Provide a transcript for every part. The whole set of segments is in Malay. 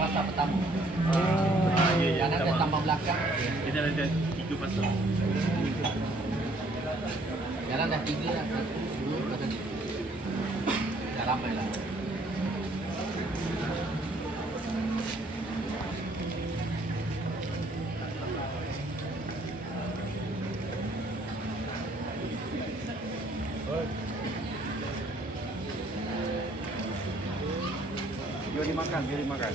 Masa pertama. Yang ada tambah belakang. Kita ada 3 pasal. Jalan dah 3 lah. 2 dah. Dah ramai lah. Biar dimakan.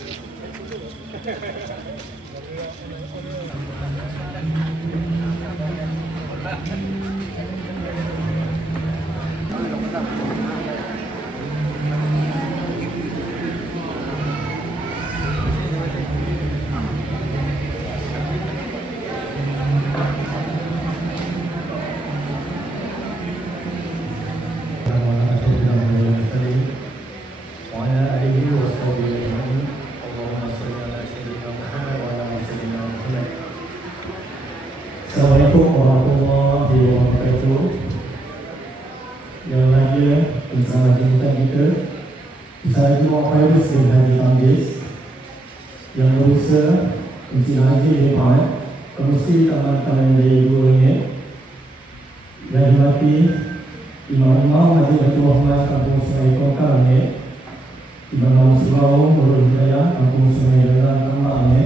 Assalamualaikum warahmatullahi wabarakatuh. Yang lain bersama kita, saya Cuma Fairuz bin Haji Tamjiz yang berusaha Encik Haji Lepan Kemusti Taman-Taman Jaya 2 ini dan hormati Imam-Imam Haji Baitul Rahman Kampung Sungai Kota ini, Imam Subau Nurul Hidayah Kampung Sungai Dalam Kamak ini,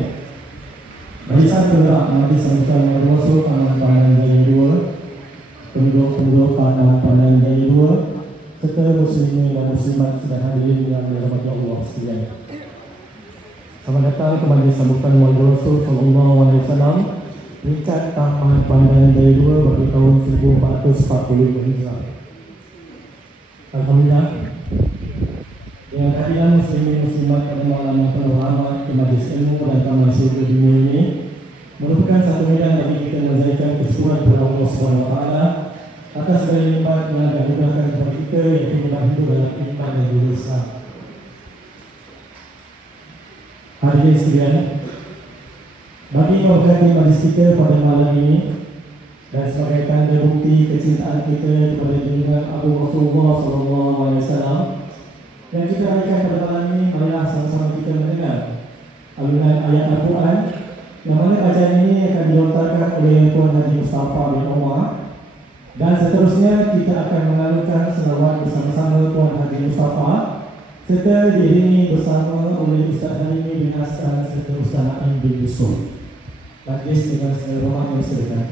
barisan penggerak Majlis Sambutan yang bermasuk Taman-Taman Jaya 2, penduduk-penduduk Taman-Taman Jaya 2, serta muslimin dan muslimat sedang hadirin yang dirahmati Allah sekalian. Selamat datang ke Majlis Sambutan Wali Rasul Sallallahu Alaihi Wasallam peringkat Taman-Taman Jaya 2 bagi tahun 1440 Hijrah. Alhamdulillah, dengan kehadiran muslimin muslimat pada malam yang penuh rahmat di Majlis Ilmu dan Taman Surga Dunia ini merupakan satu medan bagi kita menjalankan kesyukuran kepada Allah SWT atas segala nikmat yang dianugerahkan kepada kita yang tinggal hidup dalam iman dan juga Islam. Hadirin sekalian, bagi memberkati majlis kita pada malam ini dan sebagai tanda bukti kecintaan kita kepada junjungan Agung Rasulullah SAW yang kita hadirkan pada malam ini, marilah sama-sama kita mendengar alunan ayat Al-Quran yang mana kajian ini akan dilontarkan oleh Tuan Haji Mustafa bin Omar, dan seterusnya kita akan mengalunkan selawat bersama-sama Tuan Haji Mustafa serta diiringi bersama oleh Ustaz Halimi bin Hassan serta Ustaz Naim bin Yusuf. Majlis dengan segala hormat yang silakan.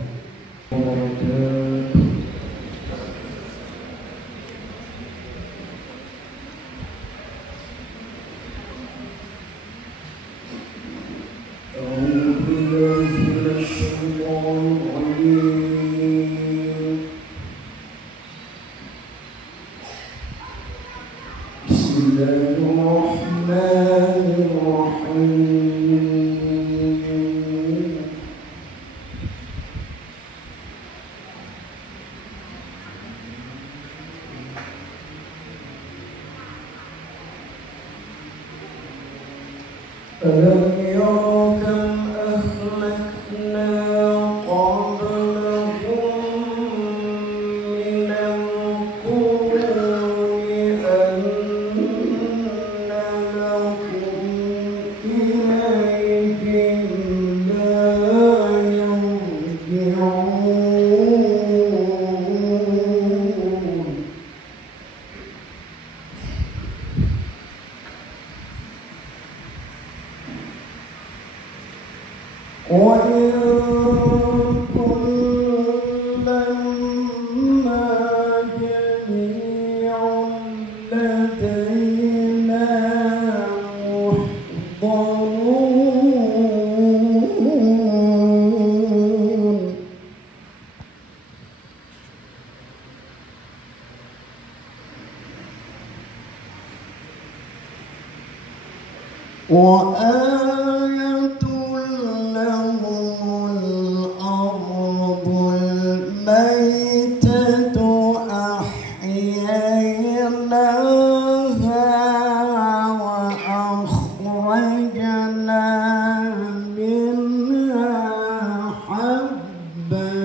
وآية لهم الأرض الميتة أحييناها وأخرجنا منها حبا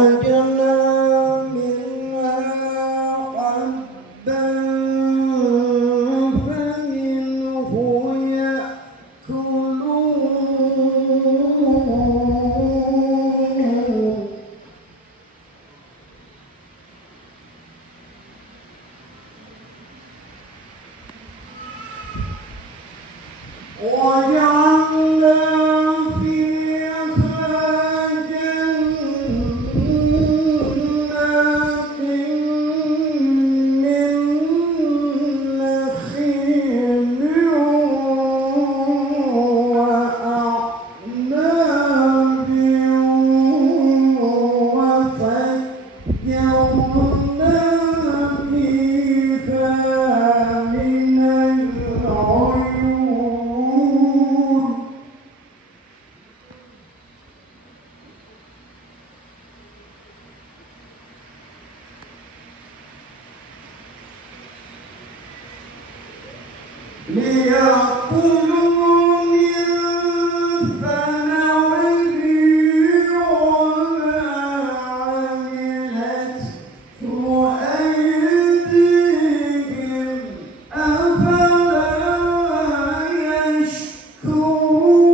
وأخرجنا منها حبا فمنه يأكلون وجعلنا ليأكلوا من ثمره وما عملته أيديهم أفلا يشكرون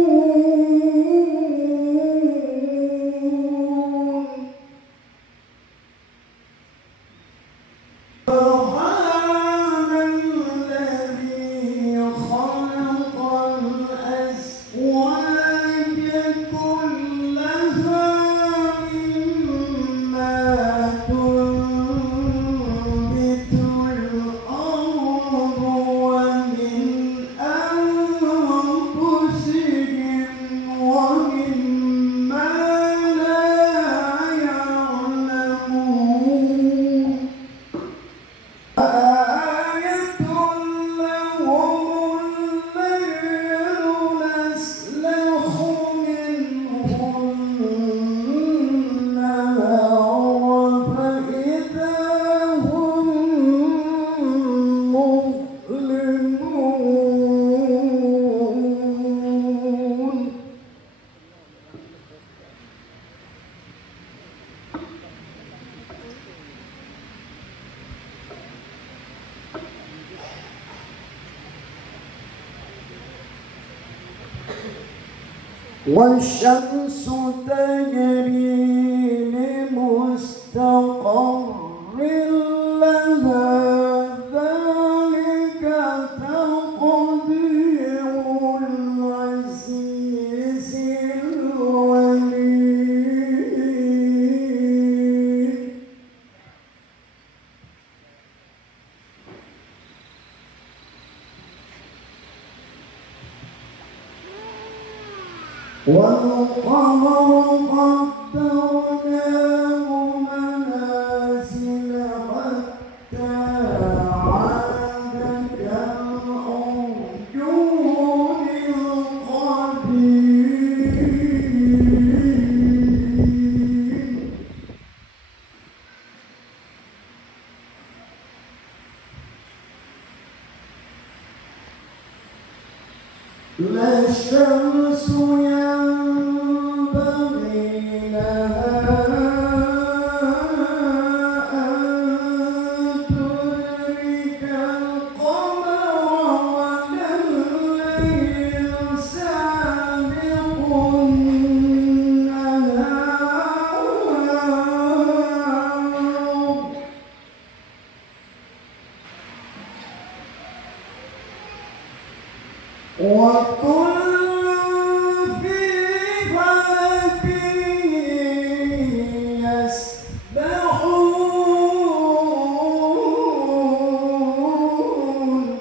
والشمس تجري لمستقر لها ذلك تقدير العزيز العليم والقمر قدرناه منازل حتى عاد كالعرجون القديم لا الشمس ينبغي لها أن تدرك القمر ولا الليل سابق النهار وكل في فلك يسبحون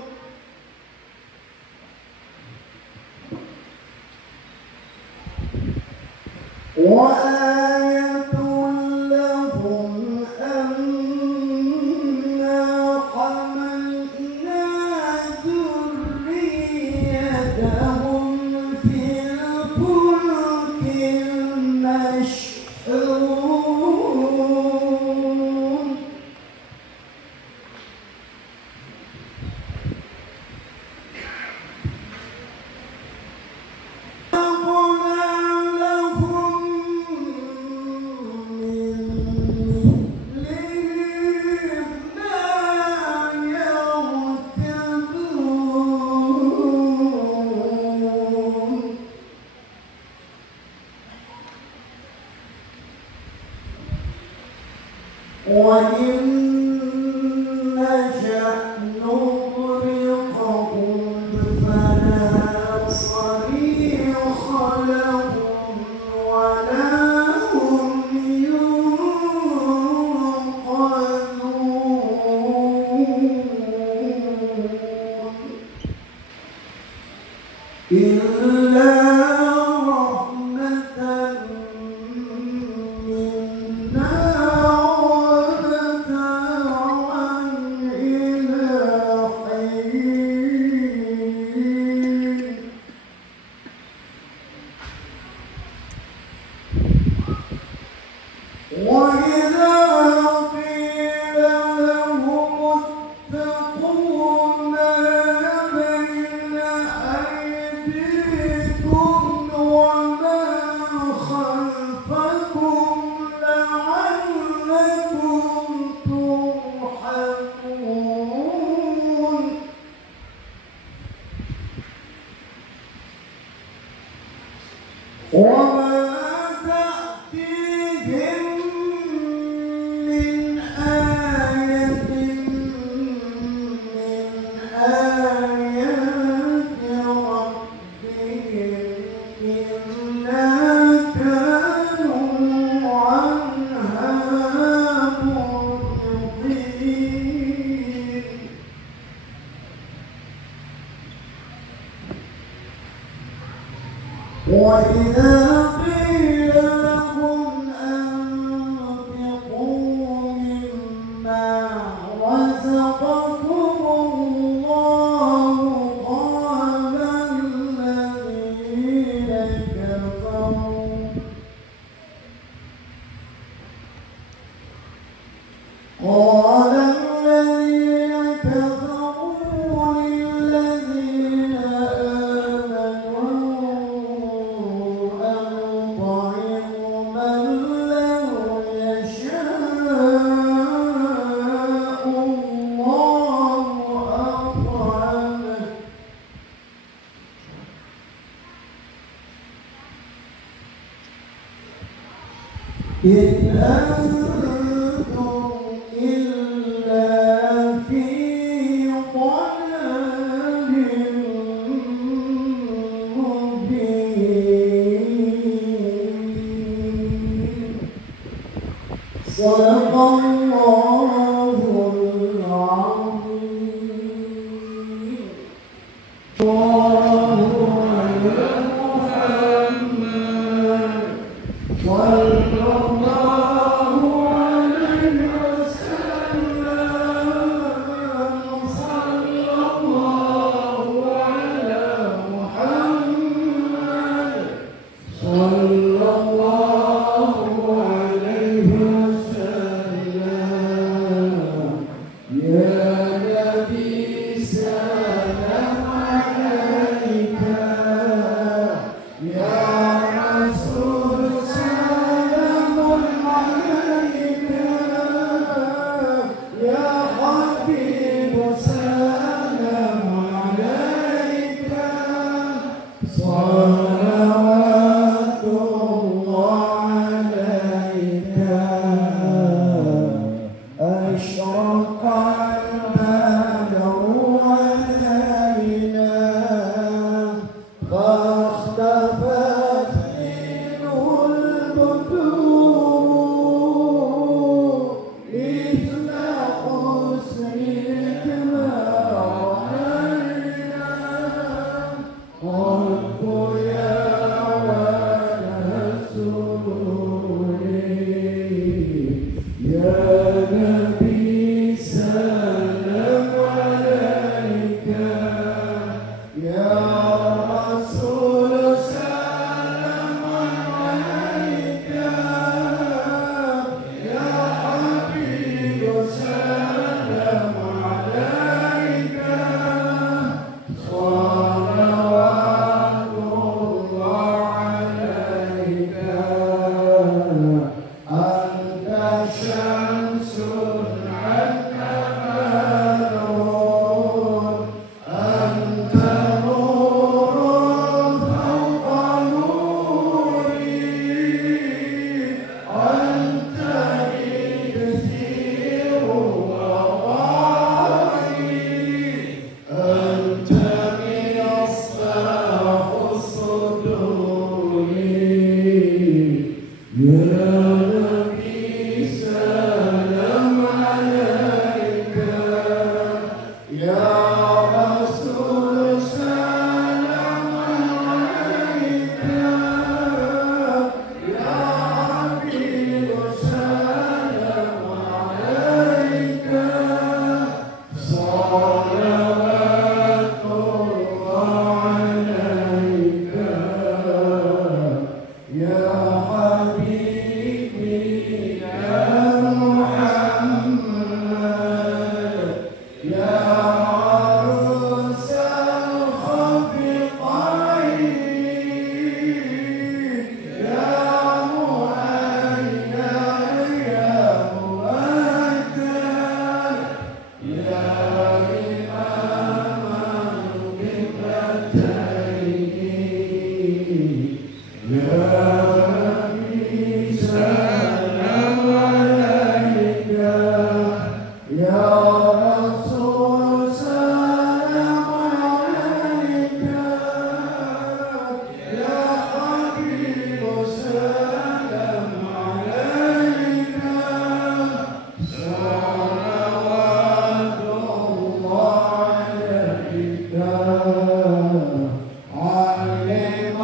وإذا قيل لهم أنفقوا مما رزقكم الله قال الذين كفروا للذين آمنوا أنطعم من لو يشاء الله أطعمه إن أنتم إلا في ضلال مبين صدق الله العظيم. الله على محمد صلى الله عليه وسلم صلى الله على محمد صلى الله عليه وسلم يا نبي سلام عليك يا رسول سلام عليك يا حبيب سلام عليك صلوات الله عليك أشرق البدر علينا فاختفت منه البدور مثل حسنك ما رأينا رب يا ولد سروري يا نبي سلام عليك يا رسول سلام عليك يا حبيب سلام عليك صلوات الله عليك أنت شمس عنك بدر أنت نور فوق نوري أنت كثير وواري أنت مصباح الصدور يا نبي سلام عليك يا رسول سلام عليك يا حبيب سلام عليك صلوات الله عليك يا حبيبي يا محمد يا عروس الخفقين يا مهيا يا ممجد يا إمام القبلتين يا نبي سلام عليك يا رسول سلام عليك يا حبيب سلام عليك صلوات الله عليك علم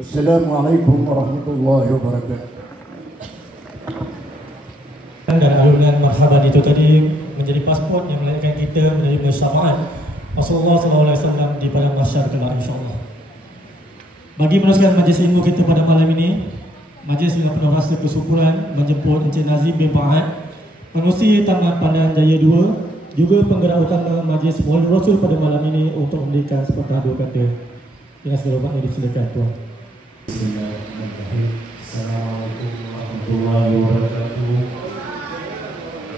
Assalamualaikum warahmatullahi wabarakatuh. Dan alunan marhaban itu tadi menjadi pasport yang melayakan kita menjadi bersyafaat Rasulullah SAW di padang mahsyar kelak insyaAllah. Bagi meneruskan majlis ilmu kita pada malam ini, majlis dengan penuh rasa kesyukuran menjemput Encik Nazim bin Fahad, Pengurusi Taman Pandan Jaya 2, juga penggerak utama majlis Maulid Rasul pada malam ini untuk memberikan sepatah dua kata. Dengan segala hormat disilakan tuan. Assalamualaikum warahmatullahi wabarakatuh.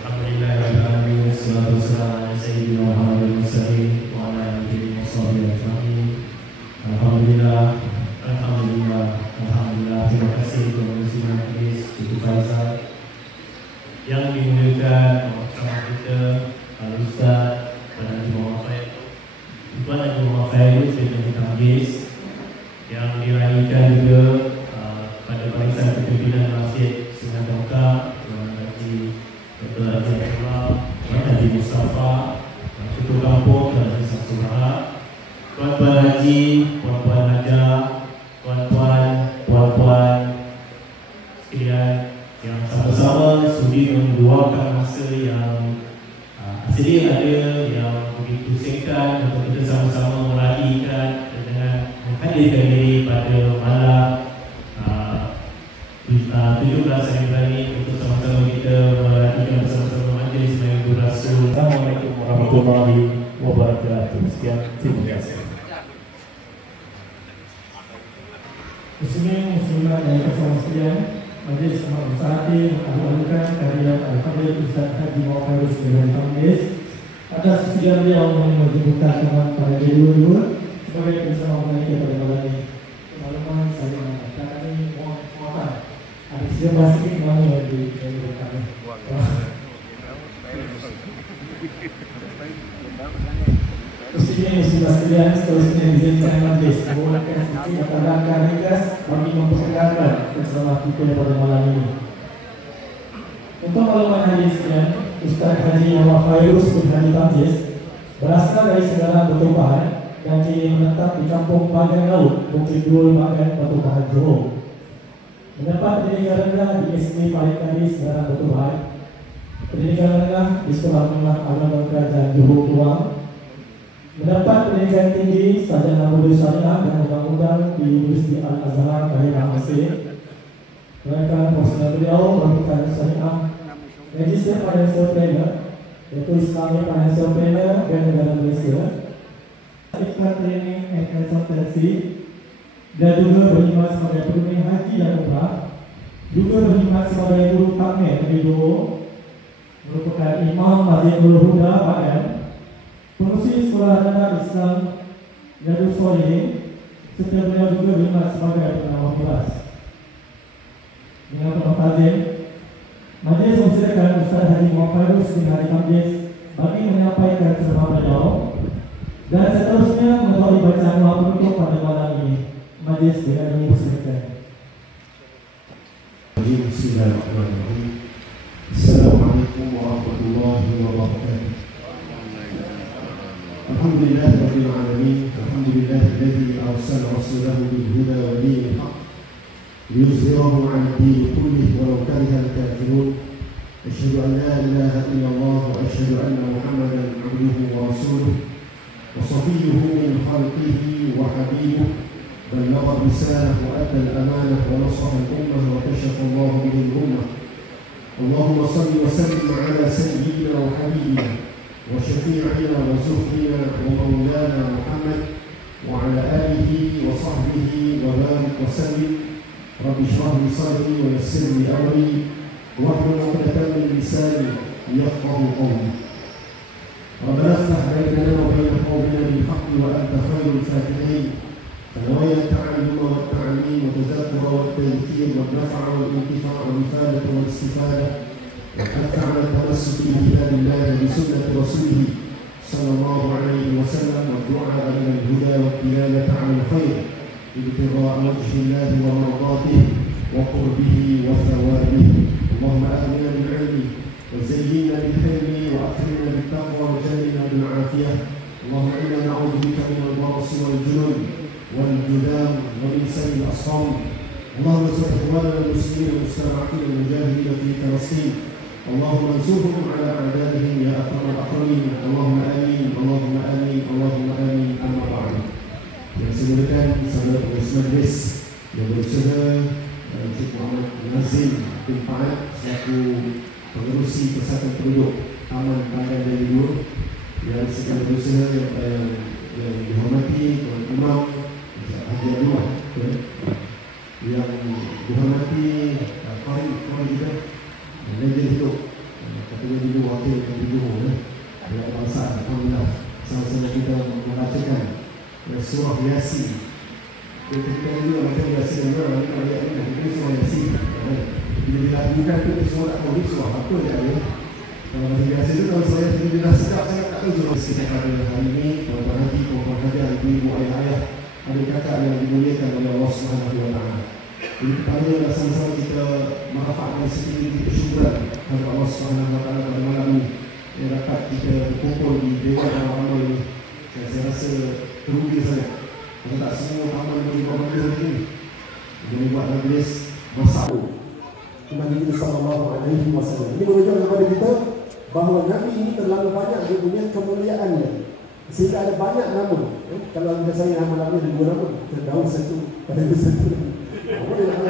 Alhamdulillahirrahmanirrahim. Wassalatu wassalamu ala sayyidina Muhammadin wa ala alihi washabihi ajma'in. Alhamdulillah. Terima kasih kepada Muslim Majlis Tutu Faizal yang dimuliakan bersama kita Al-Ustaz Tuan Haji Muhammad Faid. Tuan Haji Muhammad Faid sebagai Majlis yang diraihkan juga pada barisan kepimpinan Masjid Sungai Tongkang, Tuan Haji Dr. Haji Abdullah, Tuan Haji Mustafa, Ketua Kampung Tuan Haji Samsuraha, Tuan-tuan Haji, Puan-puan Haja, Puan-puan sekalian yang sama-sama sudi meluangkan masa yang sedia ada yang begitu singkat untuk kita sama-sama meraihkan dengan menghadirkan diri pada malam 17 Februari untuk sama-sama kita meraihkan bersama-sama majlis Maulid Rasul. Assalamualaikum warahmatullahi wabarakatuh. Sekian, terima kasih. Muslimin Muslimat dan bersama sekalian, majlis amat bersahati mengamalkan karya Al-Fadhil Ustaz Haji Muhammad Fairuz dengan Majlis atas kesediaan beliau menjemputkan teman pada dua sebagai bersama mereka pada malam ini. Makluman saya mengatakan ini mohon ada siapa sikit nama yang diberikan. Muslimin Muslimat sekalian, seterusnya diizinkan majlis memulakan sedikit kata-kata ringkas bagi memperkenalkan bersama kita pada malam ini. Untuk makluman hadis sekalian, Ustaz Haji Muhammad Fairuz bin Haji Tamjiz berasal dari Segaran Batu Pahat dan kini menetap di Kampung Bagan Laut, Bukit Dul Bagan, Batu Pahat, Johor. Mendapat pendidikan rendah di SD Paling Kadis Segaran Batu Pahat, pendidikan rendah di Sekolah Menengah Agama Kerajaan Johor Keluang, mendapat pendidikan tinggi sarjana Modul Syariah dan Undang-Undang di Universiti Al-Azhar Kahirah Mesir. Mereka profesional beliau merupakan syariah, Register Financial Planner, yaitu Islamic Financial Planner dan negara Malaysia, Certificate Training and Consultancy, dan juga berkhidmat sebagai penunai haji dan umrah, juga berkhidmat sebagai guru takmir di Johor, merupakan Imam Masjid Nurul Huda Bagan, pengurusi Sekolah Rendah Islam Yadus Solihin, serta beliau juga berkhidmat sebagai penawar kelas. Dengan penuh tazim, majlis mempersilakan Ustaz Haji Muhammad Fairuz bin Haji Tamjiz bagi menyampaikan ceramah beliau dan seterusnya mengenai bacaan doa penutup pada malam ini. majlis dengan dipersilakan. Bismillahirrahmanirrahim. Assalamualaikum warahmatullahi wabarakatuh. Alhamdulillahirabbil alamin. Alhamdulillahilladzi arsala rasulahu bil huda wa dinil haqq liyuzhirahu 'ala ad-din kullihi walau karihal kafirun. Asyhadu an la ilaha illallah wa asyhadu anna Muhammadan 'abduhu wa rasuluh wa safiyyuhu min khalqihi wa habibuhu. بلغ الرسالة وأدى الأمانة ونصح الأمة وكشف الله به الأمة. اللهم صل وسلم على سيدنا وحبيبنا وشفيعنا وزهدنا ومولانا محمد وعلى آله وصحبه وبارك وسلم. رب اشرح لي صدري ويسر لي أمري واحلل عقدة من لساني يفقهوا قولي. ربنا افتح بيننا وبين قومنا بالحق وأنت خير الفاتحين. فنويا التعلم والتعليم والتذكر والتذكير والنفع والانتفاع والإفادة والاستفادة والحث على التمسك بكتاب الله وبسنة رسوله صلى الله عليه وسلم والدعاء إلى الهدى والدلالة على الخير ابتغاء وجه الله ومرضاته وقربه وثوابه. اللهم آمنا بالعلم وزينا بالحلم وأكرمنا بالتقوى وجعلنا بالعافية. اللهم إنا نعوذ بك من البرص والجنون والجذام ومن سيء الأسقام. اللهم انصر إخواننا المسلمين المستضعفين المجاهدين في فلسطين. اللهم انصرهم على أعدائهم يا أكرم الأكرمين. اللهم آمين اللهم آمين اللهم آمين. أما بعد. Yang saya muliakan saudara pengurus majlis yang berusaha Encik Muhammad Nazim bin Fahad selaku pengerusi Persatuan Penduduk Taman Pandan Deli Nur, yang segala berusaha yang dihormati Tuan Imam Haji Abdullah, yang dihormati Farid juga, manajer hidup, katanya dulu wakil yang dulu dalam bangsa. Alhamdulillah sama-sama kita membacakan surah Yasin. Ketika dulu macam Yasin orang kalau dia ingat itu surah Yasin. Bila dilakukan itu semua tak tahu surah apa dia ada. Kalau masih biasa itu kalau saya bila sedap saya tak tahu surah. Kita pada hari ini tuan-tuan haji, tuan-tuan haji, ibu-ibu, ayah-ayah, adik-kakak yang dimuliakan oleh Allah Subhanahu wa taala. Jadi pertama sama-sama kita merapatkan sedikit kesyukuran kepada Allah Subhanahu wa taala pada malam ini. Yang dapat kita berkumpul di Dewan Amal ini. Saya rasa terugi sangat. Kalau tak semua amal bagi komando ini. Jadi buat majlis bersama Nabi sallallahu alaihi wasallam. Ini menunjukkan kepada kita bahawa Nabi ini terlalu banyak dia punya kemuliaannya. Sehingga ada banyak nama. Kalau kita saya nama-nama di dua nama, Daud satu, pada satu. Apa dia nak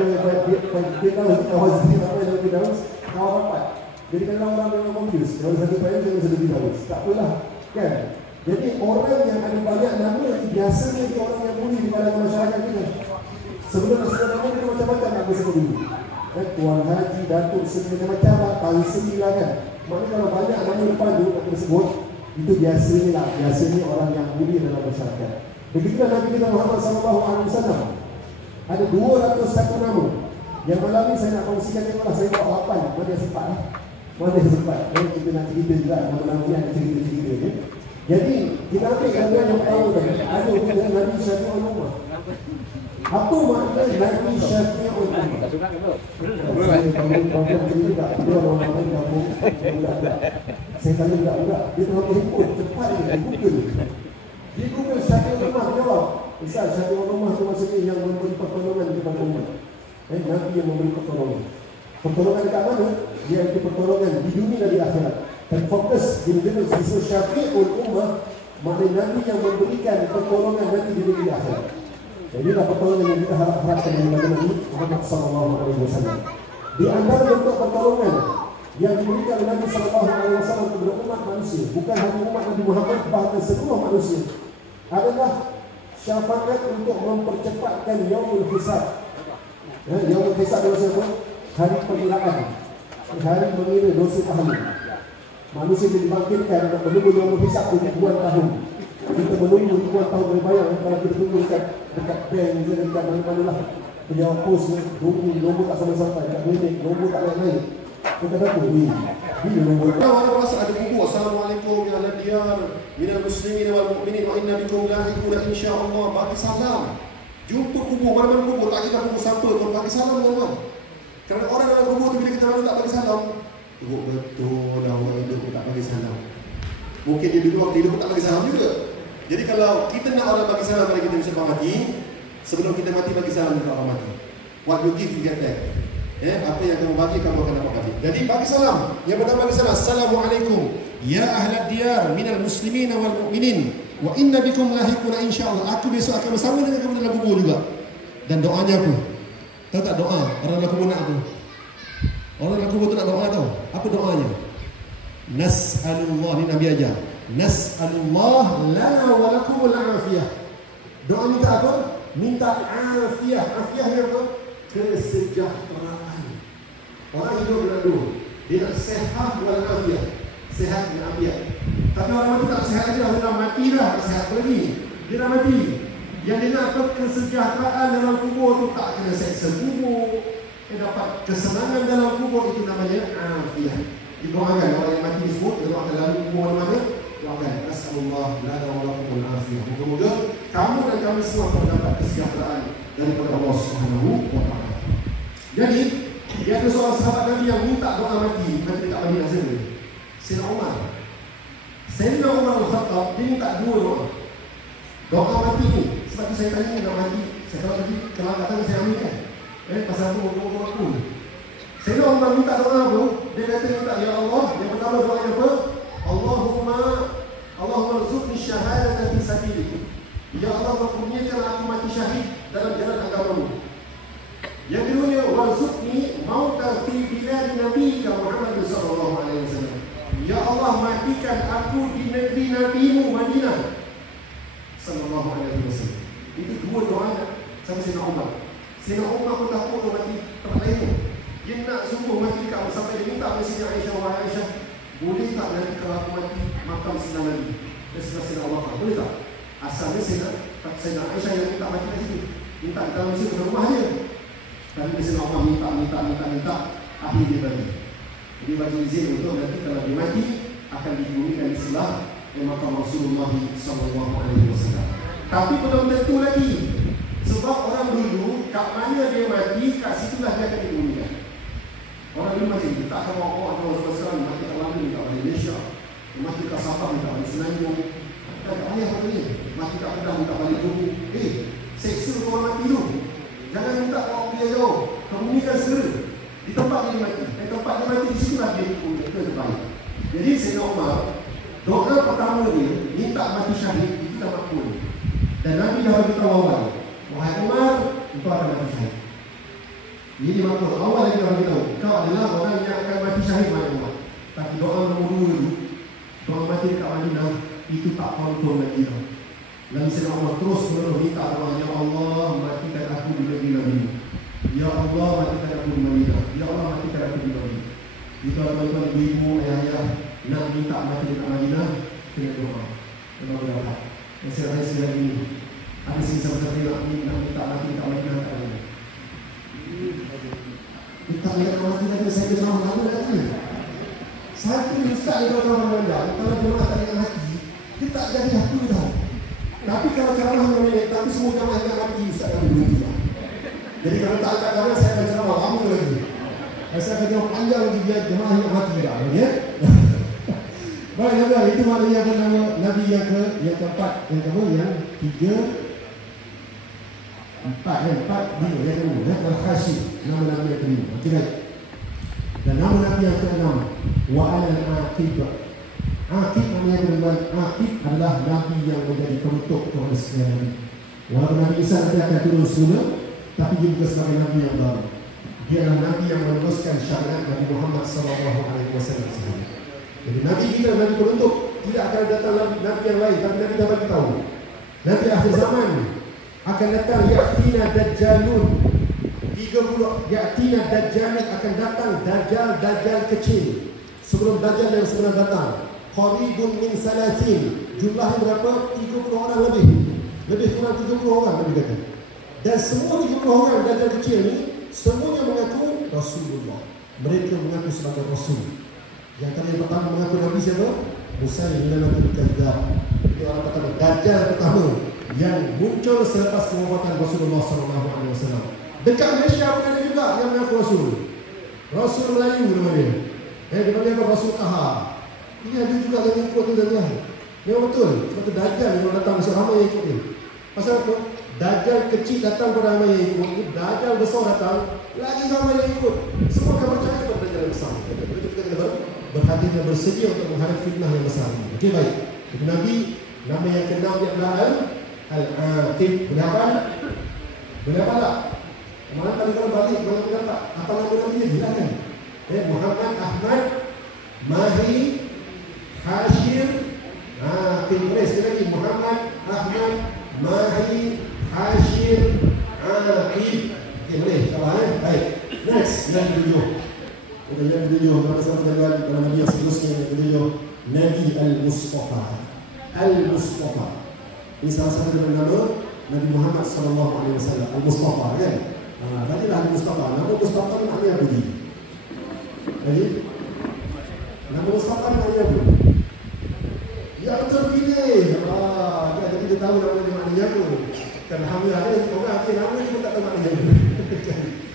kita tahu kawan sendiri apa yang kita Daud, kawan rapat. Jadi kalau orang memang confuse, kalau satu payah jangan satu Daud. Tak apalah, kan? Jadi orang yang ada banyak nama itu biasanya dia orang yang mulia di kalangan masyarakat kita. Sebelum nak sebut nama dia macam-macam nak sebut dulu. Tuan Haji, Datuk, macam-macam lah, Tan Sri lah kan. Maknanya kalau banyak nama depan tu nak sebut, itu biasanya orang yang mulia dalam masyarakat. Begitulah Nabi kita Muhammad SAW. Ada 201 nama. Yang malam ni saya nak kongsikan tengoklah, saya bawa 8. Mana yang sempat? Mana yang sempat? Kita nak cerita juga nama-nama ni ada cerita-cerita ni. Jadi kita ambil gambaran yang pertama tadi. Ada dengan Nabi Syafi'ul Ummah. Apa makna Nabi Syafi'ul Ummah? Saya tanya budak-budak, dia tengah berhimpun, cepat dia, Google. Dia Google Syafi'ul Ummah, jawab. Ustaz, Syafi'ul Ummah itu maksudnya yang memberi pertolongan kepada umat. Nabi yang memberi pertolongan. Pertolongan dekat mana? Dia itu pertolongan di dunia dan di akhirat. Dan fokus di dunia disebut Syafi'ul Ummah, maknanya Nabi yang memberikan pertolongan nanti di dunia dan akhirat. Jadi inilah pertolongan yang kita harapkan dari Nabi Muhammad SAW. Di antara bentuk pertolongan yang diberikan oleh Nabi SAW kepada umat manusia, bukan hanya umat Nabi Muhammad, bahkan seluruh manusia, adalah syafaat untuk mempercepatkan Yaumul Hisab. Yaumul Hisab adalah apa? Hari pengiraan, hari mengira dosa pahala. Manusia dibangkitkan untuk menunggu Yaumul Hisab ribuan tahun. Kita menunggu ribuan tahun berbayang. Kalau kita tunggu dekat bank, dekat mana-mana lah, penjawab pos ni, nombor tak sampai-sampai, dekat klinik, nombor tak naik-naik. Kita kata, bila nombor orang rasa ada buku, Assalamualaikum ya ahlan diyar minal muslimin wal mu'minin wa inna bikum lahiquna insyaallah, bagi salam. Jumpa kubur, mana-mana kubur, tak kira kubur siapa pun bagi salam tuan-tuan. Kerana orang dalam kubur tu bila kita lalu tak bagi salam, betul dah orang hidup pun tak bagi salam. Mungkin dia dulu waktu hidup pun tak bagi salam juga. Jadi kalau kita nak orang bagi salam pada kita sebelum mati, sebelum kita mati bagi salam kepada orang mati. What you give, you get back. Apa yang kamu bagi, kamu akan dapat bagi. Jadi bagi salam. Yang pertama bagi salam. Assalamualaikum. Ya ahlad diyar minal muslimin wal mu'minin. Wa inna bikum lahiquna insyaAllah. Aku besok akan bersama dengan kamu dalam kubur juga. Dan doanya aku. Tahu tak doa? Orang dalam kubur nak apa? Orang dalam kubur tu nak doa tahu? Apa doanya? Nas'alullah, ni Nabi ajar. Nas'alullah lana wa lakum al-afiyah. Doa minta apa? Minta afiyah. Afiyah ni apa? Kesejahteraan. Orang hidup dengan dua. Dia nak sehat wal afiyah. Sehat dan afiyah. Tapi orang mati tak sehat lagi, dia dah mati dah, tak sehat lagi. Dia dah mati. Yang dia nak apa? Kesejahteraan dalam kubur tu, tak kena seksa kubur. Dia dapat kesenangan dalam kubur, itu namanya afiyah. Didoakan orang yang mati disebut, dia doakan lalu kubur mana? Doakan Nasallallahu lana wa lakum al-afiyah. Moga-moga kamu dan kami semua akan dapat kesejahteraan daripada Allah Subhanahu wa taala. Jadi, dia ada seorang sahabat Nabi yang minta doa mati dekat Madinah sana. Sayyidina Umar. Sayyidina Umar Al-Khattab dia minta dua doa. Doa mati ni, sebab tu saya tanya doa mati. Saya tahu tadi kalau kata saya aminkan. Pasal aku. Sayyidina Umar minta doa apa? Dia kata minta, ya Allah, yang pertama doanya apa? Allahumma rzuqni syahadatan fi sabilik. Ya Allah, kurniakan aku mati syahid dalam jalan agamamu. Yang keduanya, warzuqni mauta fi bilad nabiyika Muhammad sallallahu alaihi wasallam. Ya Allah, matikan aku di negeri Nabi-Mu Madinah sallallahu alaihi wasallam. Itu dua doa sama Sayyidina Umar. Sayyidina Umar pun takut mati tempat lain tu. Dia nak sungguh mati kat sampai dia minta kepada Siti Aisyah, wahai Aisyah, boleh tak nanti kalau aku mati makam Sayyidina Nabi dan Sayyidina Abu Bakar? Boleh tak? Asalnya Sayyidina Aisyah yang minta mati kat situ. Minta di dalam situ rumah dia. Tapi Sayyidina Umar minta, akhir dia bagi. Dia bagi izin untuk nanti kalau dia mati akan dibumikan di sebelah makam Rasulullah sallallahu alaihi wasallam. Tapi belum tentu lagi. Sebab orang dulu kat mana dia mati, kat situlah dia akan dibumikan. Orang dulu macam itu, tak akan bawa orang sekarang mati kat mana, kat Malaysia, mati kat Sabah, kat Semenanjung, tak payah macam ni. Mati kat Kedah, tak balik dulu. Seksa orang mati dulu. Jangan minta orang dia jauh. Kebumikan segera. Di tempat dia mati. Di tempat dia mati, di situlah dia dibumikan. Itu terbaik. Jadi Sayyidina Umar, doa pertama dia, minta mati syahid, itu tak makbul. Dan Nabi dah beritahu awal, wahai Umar, engkau akan mati syahid. Ini makbul. Awal lagi dah beritahu, kau adalah orang yang akan mati syahid, wahai Umar. Tapi doa nombor 2 itu, doa mati dekat Madinah, itu tak confirm lagi tau. Lalu Sayyidina Umar terus menerus minta doa, ya Allah, matikan aku di negeri Nabi. Ya Allah, matikan aku di Madinah. Ya Allah, matikan aku di Madinah. Jika tuan-tuan, ibu, ayah nak minta mati dekat Madinah, kena doa. Kena berdoa. Yang saya rasa lagi ni, ada siapa-siapa nak minta mati dekat Madinah tak ada. Kita lihat mati lagi, saya kena sama lama lagi. Satu ustaz yang orang memandang, kalau jemaah tak ingat mati, dia tak jadi aku tau. Tapi kalau ceramah memilih, tapi semua jemaah ingat mati, ustaz akan berhenti. Jadi kalau tak angkat tangan, saya akan ceramah lama lagi. Saya akan jawab panjang lagi biar jemaah yang mati tak, ya? Baik, Nabi, itu maknanya apa nama Nabi yang keempat, yang kedua, yang tiga, empat, yang kedua, Al-Hashim, nama Nabi yang kelima. Baik. Dan nama Nabi yang keenam, Wa'al-Aqib. Aqib namanya teman-teman, Aqib adalah Nabi yang menjadi penutup kepada sekian Nabi. Walaupun Nabi Isa nanti akan turun semula, tapi dia bukan sebagai Nabi yang baru. Dia adalah Nabi yang meneruskan syariat Nabi Muhammad SAW. Jadi Nabi kita, Nabi penutup, tidak akan datang Nabi yang lain. Tapi Nabi dah bagi tahu, nanti akhir zaman akan datang Ya'tina Dajjalun. 30 Ya'tina Dajjalun akan datang, Dajjal kecil. Sebelum Dajjal yang sebenar datang, Qaribun min salatin. Jumlahnya berapa? 30 orang lebih. Lebih kurang 30 orang Nabi kata. Dan semua 30 orang Dajjal kecil ni, semuanya mengaku Rasulullah. Mereka mengaku sebagai Rasul. Yang kali yang pertama mengaku Nabi siapa? Musailimah bin Kadzdzab. Itu orang pertama, Dajjal pertama. yang muncul selepas kewafatan Rasulullah SAW. Dekat Malaysia pun ada juga yang mengaku Rasul. Rasul Melayu namanya. Dia panggil Rasul Kahar. Ini ada juga yang ikut tu tuan-tuan. Memang betul. Sebab tu Dajjal yang datang besar ramai yang ikut dia. Pasal apa? Dajjal kecil datang pada ramai yang ikut. Dajjal besar datang lagi ramai yang ikut. Semua akan percaya kepada Dajjal besar. Jadi kita kena berhati dan bersedia untuk menghadapi fitnah yang besar ini. Okey, baik. Itu Nabi, nama yang ke-6 dia adalah Al-Aqib. Benar? Benar tak? Mana tadi kalau balik, mana benar tak? Apa nama Nabi dia? Silakan. Muhammad Ahmad Mahi Hashir. Pilih sekali lagi. Muhammad Ahmad Mahi Hashir Aqib. Okey, boleh? Salah baik. Next, yang ke-7. Yang ke-7, maka sama tuan-tuan dalam Nabi yang seterusnya yang ke-7, Nabi Al-Mustafa. Al-Mustafa. Ini salah satu dari nama Nabi Muhammad SAW. Al-Mustafa, kan? Bagilah Al-Mustafa. Nama Mustafa ni maknanya apa dia? Jadi, nama Mustafa ni maknanya apa? Yang terpilih. Jadi dia tahu nama dia maknanya apa. Kan Alhamdulillah dia orang nama dia pun tak tahu maknanya apa.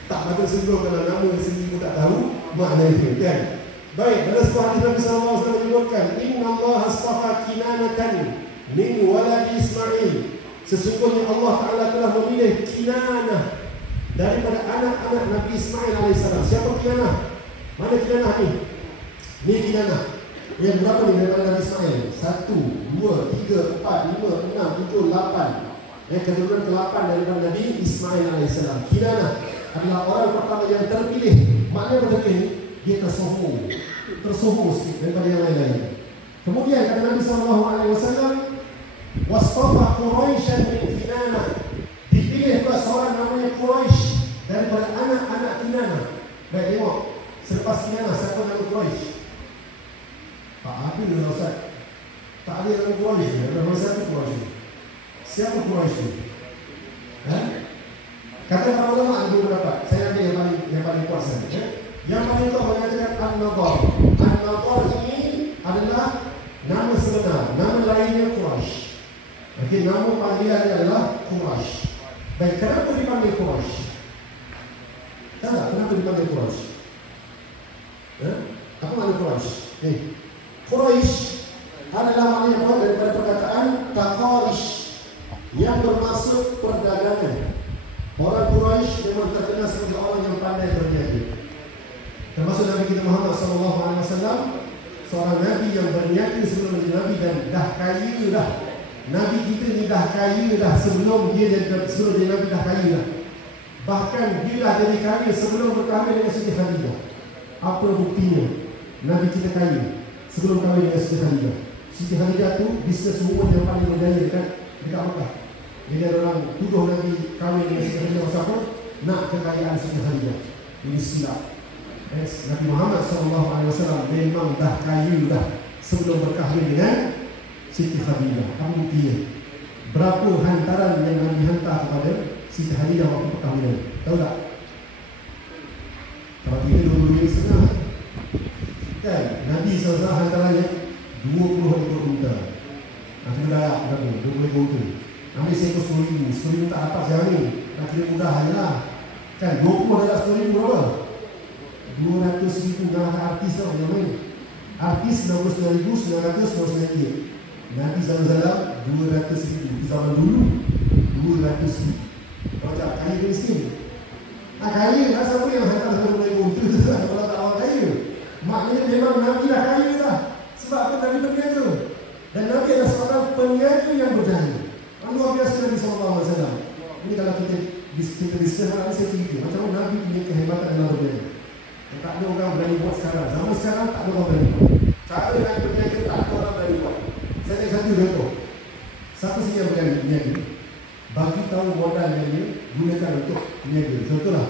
Tak patut sungguh kalau nama sendiri pun tak tahu maknanya, kan? Baik, dalam sebuah hadis Nabi SAW menyebutkan, Inna Allah astafa Kinanatan min waladi Ismail. Sesungguhnya Allah Ta'ala telah memilih Kinanah daripada anak-anak Nabi Ismail AS. Siapa Kinanah? Mana Kinanah ni? Ni Kinanah. Yang berapa ni daripada Nabi Ismail? 1, 2, 3, 4, 5, 6, 7, 8. Yang keturunan ke-8 daripada Nabi Ismail AS. Kinanah adalah orang pertama yang terpilih. Maknanya apa terpilih? Dia tersohor sikit daripada yang lain-lain. Kemudian kata Nabi SAW, Wastafa Quraisyan min Kinanah. Dipilih pula seorang namanya Quraisy daripada anak-anak Kinanah. Baik, tengok. Selepas Kinanah, siapa nama Quraisy? Tak ada lah Ustaz. Tak ada nama Quraisy. Ada nama siapa Quraisy? Siapa Quraisy? Kata para ulama ada dua pendapat. Saya ambil yang paling kuat saja. Yang paling kuat mengatakan An-Nadhar. An-Nadhar ini adalah nama sebenar. Nama lainnya Quraisy. Okey, nama panggilan dia adalah Quraisy. Baik, kenapa dipanggil Quraisy? Tahu tak kenapa dipanggil Quraisy? Apa makna Quraisy? Quraisy adalah maknanya apa? Daripada perkataan Taqarish yang bermaksud perdagangan. Orang Quraisy memang terkenal sebagai orang yang pandai berniaga. Termasuk Nabi kita Muhammad SAW, seorang Nabi yang berniaga sebelum menjadi Nabi dan dah kaya dah. Nabi kita ni dah kaya dah sebelum dia jadi Nabi, dah kaya dah. Bahkan dia dah jadi kaya sebelum berkahwin dengan Siti Khadijah. Apa buktinya? Nabi kita kaya sebelum kahwin dengan Siti Khadijah. Siti Khadijah tu bisnes woman yang paling berjaya kan dekat Mekah. Jadi ada orang tuduh Nabi kahwin dengan Siti Khadijah pasal apa? Nak kekayaan Siti Khadijah. Ini silap. Nabi Muhammad SAW memang dah kaya dah sebelum berkahwin dengan Siti Khadijah. Kamu buktinya. Berapa hantaran yang Nabi hantar kepada Siti Khadijah waktu perkahwinan? Tahu tak? Kalau kita 22 setengah kan? Nabi SAW hantarannya 20 ekor unta. Nanti berdarah berapa? 20 ekor unta. Ambil seekor 10,000. 10,000 tak dapat sekarang ni. Nak kira mudah je lah. Kan 20 dalam 10,000 berapa? 200,000 dalam artis tau yang main. Artis 69,999. Nabi SAW 200,000. Di zaman dulu 200,000. Kalau tak kaya ke miskin? Kaya tak siapa yang hantar 10,000 unta. Kalau tak orang kaya. Maknanya memang Nabi dah kaya dah. Sebab apa? Nabi berniaga. Dan Nabi adalah seorang peniaga yang berjaya. Luar biasa Nabi SAW. Ini kalau kita bisnes hari saya tinggi. Macam mana Nabi punya kehebatan dalam berniaga. Tak ada orang berani buat sekarang. Zaman sekarang tak ada orang berani buat. Cara Nabi berniaga tak ada orang berani buat. Saya nak satu contoh. Siapa sih yang berani berniaga? Bagi tahu modal yang dia gunakan untuk berniaga. Contohlah,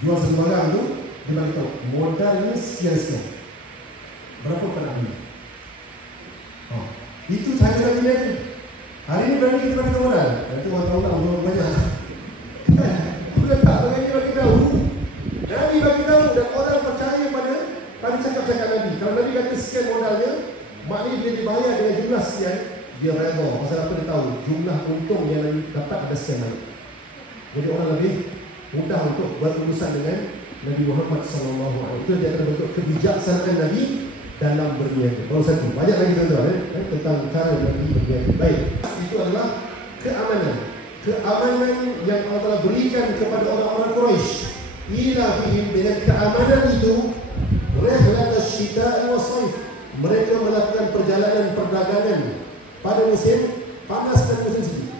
jual satu barang tu, dia bagi tahu modalnya sekian-sekian. Berapa kau nak beli? Itu cara Nabi berniaga. Hari ini berani kita bagi tahu modal. Nanti orang tahu tak orang banyak. Bukan tak berani bagi tahu. Nabi bagi tahu dan orang percaya pada cakap-cakap Nabi. Kalau Nabi kata sekian modalnya, maknanya dia dibayar dengan jumlah sekian. dia redha. Pasal apa dia tahu? Jumlah untung yang Nabi dapat ada sekian banyak. Jadi orang lebih mudah untuk berurusan dengan Nabi Muhammad SAW. Itu dia akan bentuk kebijaksanaan Nabi dalam berniaga. Baru satu. Banyak lagi tuan-tuan tentang cara Nabi berniaga. Baik. Itu adalah keamanan. Keamanan yang Allah Ta'ala berikan kepada orang-orang Quraisy. Ila fihim, dengan keamanan itu rihlat asy-syita'i was-sayf. Mereka melakukan perjalanan perdagangan pada musim panas dan musim sejuk.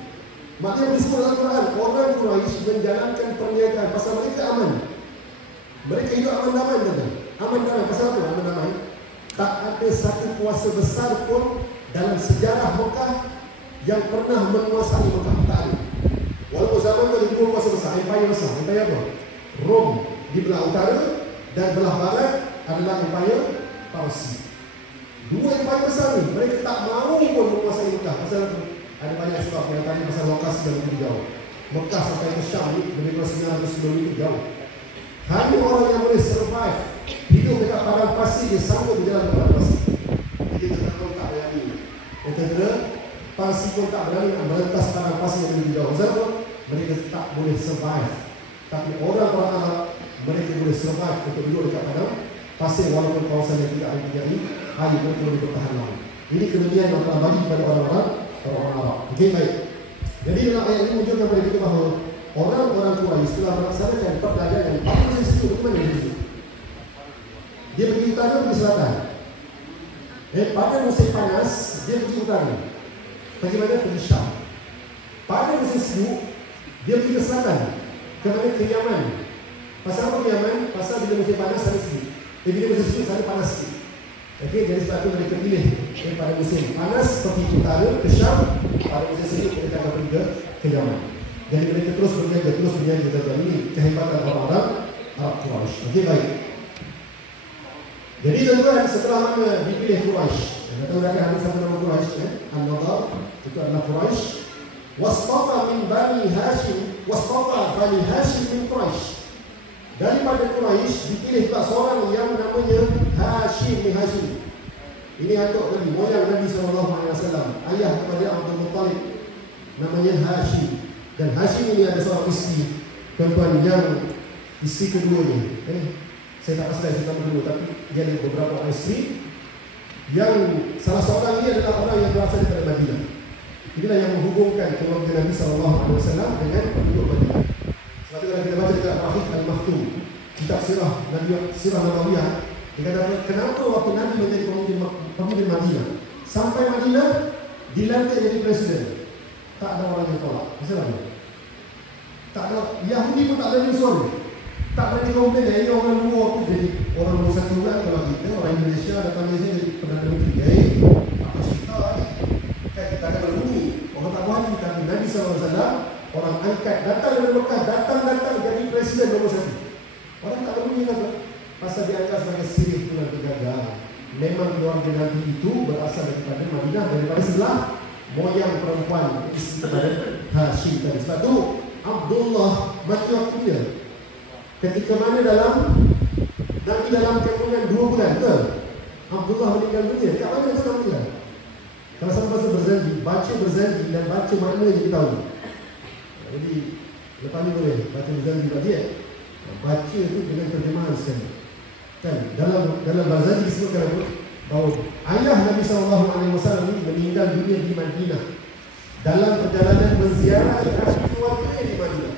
Maknanya disebut dalam Quran, orang Quraisy menjalankan perniagaan pasal mereka aman. Mereka hidup aman damai, betul. Aman damai pasal apa? Aman damai. Tak ada satu kuasa besar pun dalam sejarah Mekah yang pernah menguasai Mekah. Tak ada. Walaupun zaman itu ada dua kuasa besar, empire besar. Empire apa? Rom di belah utara dan belah barat adalah empire Parsi. Dua empire besar ni, mereka tak mahu pun menguasai Mekah. Pasal apa? Ada banyak sebab yang tadi pasal lokasi yang lebih jauh. Mekah sampai ke Syam ni lebih kurang 900 km jauh. Hanya orang yang boleh survive hidup dekat padang pasir, dia sanggup berjalan ke padang pasir. Jadi tentera pun tak berani. Tentera Parsi pun tak berani merentas padang pasir yang lebih jauh. Pasal apa? Mereka tak boleh survive. Tapi orang-orang Arab, mereka boleh survive untuk duduk dekat padang pasir walaupun kawasan yang tidak ada terjadi air, mereka boleh bertahan lama. Ini kelebihan yang telah bagi kepada orang-orang Arab. Okey, baik. Jadi dalam ayat ini menunjukkan kepada kita bahawa orang-orang Quraisy setelah melaksanakan perdagangan pada situ, ke mana dia? Dia pergi utara, pergi selatan. Pada musim panas, dia pergi utara. Pergi mana? Pergi Syam. Pada musim sejuk, dia pergi ke selatan. Ke mana? Ke Yaman. Pasal apa ke Yaman? Pasal bila musim panas, sana sejuk. Bila musim sejuk, sana panas sikit. Okey, jadi sebab itu mereka pilih pada musim panas pergi ke utara, ke Syam. Pada musim sejuk, mereka akan pergi ke Yaman. Jadi mereka terus berniaga. Tentang ini kehebatan orang-orang Arab Quraisy. Okey, baik. Jadi tuan-tuan, setelah mana dipilih Quraisy, kita tahu ada satu nama Quraisy, An-Nadar, itu adalah Quraisy. Wasfafa min Bani Hashim, wasfafa Bani Hashim min Quraisy. Daripada Quraisy dipilih juga seorang yang namanya Hashim bin Hashim. Ini atuk Nabi, moyang Nabi SAW, ayah kepada Abdul Muttalib, namanya Hashim. Dan Hashim ini ada seorang isteri, tuan-tuan, yang isteri keduanya. Saya tak pasti cerita dulu, tapi dia ada beberapa orang isteri. Yang salah seorang ini adalah orang yang berasal daripada Madinah. Inilah yang menghubungkan keluarga Nabi SAW dengan penduduk Madinah. Sebab itu kalau kita baca dekat Rahif Al-Maktum, kitab Sirah Nabawiyah, dia kata kenapa waktu Nabi menjadi pemimpin Madinah, sampai Madinah dilantik jadi presiden, tak ada orang yang tolak. Pasal apa? Tak ada, Yahudi pun tak ada suara. Tak berani komplain, ini orang luar tu jadi orang luar satu bulan. Kalau kita orang Indonesia datang Malaysia jadi Perdana Menteri, apa cerita ni? Kan kita akan berbunyi. Orang tak berani, tapi Nabi SAW orang angkat, datang dari Mekah, datang jadi presiden nombor satu. Orang tak berbunyi apa? Pasal diangkat sebagai sirih tulang kegagalan. Memang keluarga Nabi itu berasal daripada Madinah, daripada sebelah moyang perempuan isteri kepada Hashim tadi. Sebab tu Abdullah mati waktunya ketika mana Nabi dalam kandungan 2 bulan, betul? Abdullah meninggal dunia. Kat mana itu meninggal? Kalau sama-sama berzanji dan baca makna yang kita tahu. Jadi lepas ni boleh baca berzanji kat dia. Baca tu dengan terjemahan sekali. Kan dalam berzanji disebutkan apa? Bahawa ayah Nabi SAW ini meninggal dunia di Madinah dalam perjalanan menziarahi ahli keluarganya di Madinah.